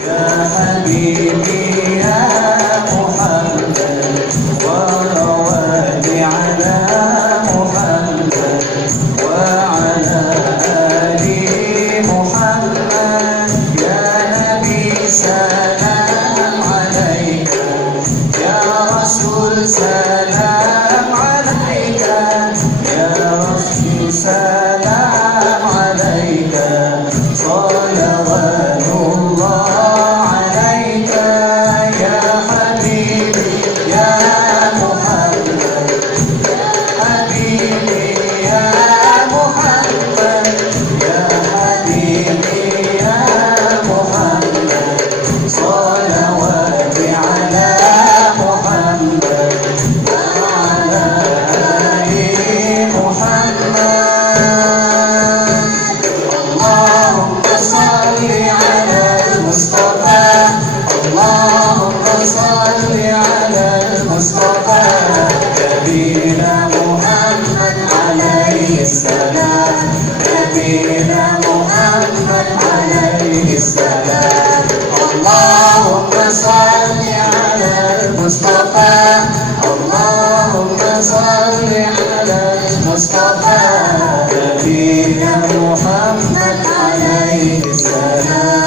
يا حبيبي يا محمد ورواد على محمد وعلى آل محمد يا نبي سلام عليك يا رسول سلام عليك يا رسول سلام عليك صلوات الله عليك يا حبيبي يا محمد حبيبي يا محمد يا حبيبي يا محمد صلوات على محمد وعلى آل محمد اللهم صل على المصطفى اللهم صل على المصطفى نبينا محمد عليه السلام نبينا محمد عليه السلام اللهم صل على المصطفى اللهم صل على المصطفى نبينا محمد عليه السلام